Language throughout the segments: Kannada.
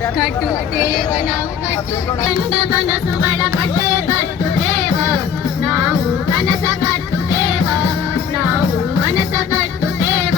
ಕಟ್ಟುತ್ತೇವ ನಾವು ಕಂಡ ಕನಸುಗಳ ಕಟ್ಟೆ ಕಟ್ಟುತ್ತೇವ ನಾವು ಕನಸ ಕಟ್ಟುತ್ತೇವ ನಾವು ಮನಸ ಕಟ್ಟುತ್ತೇವ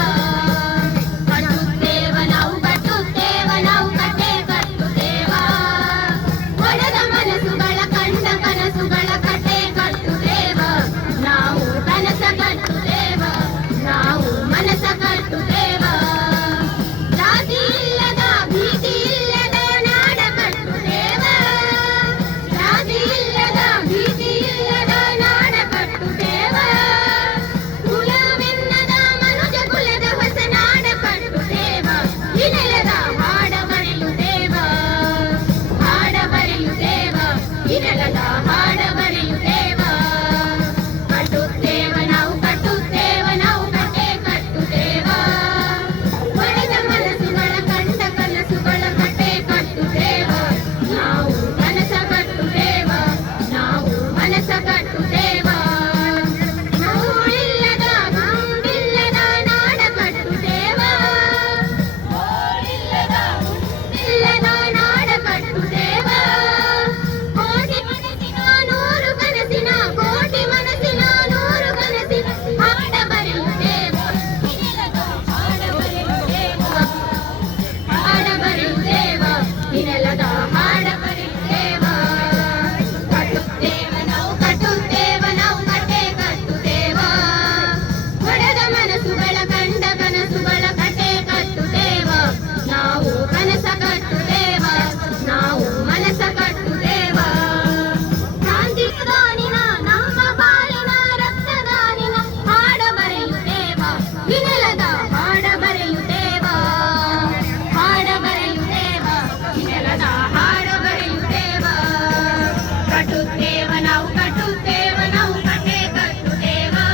ಕಟ್ಟುತ್ತೇವ ನಾವು ಕಟ್ಟುತ್ತೇವ ನಾವು ಕಟ್ಟೆ ಕಟ್ಟುತ್ತೇವ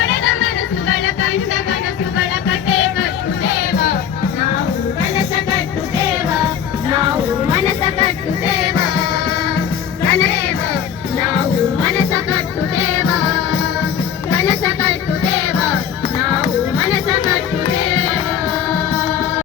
ಒಡೆದ ಮನಸ್ಸುಗಳ ಕಂಡ ಕನಸುಗಳ ಕಟ್ಟೆ ಕಟ್ಟುತ್ತೇವ ನಾವು ಕನಸ ಕಟ್ಟುತ್ತೇವ ನಾವು ಮನಸ ಕಟ್ಟುತ್ತೇವ ಮನಸ ಕಟ್ಟುತ್ತೇವ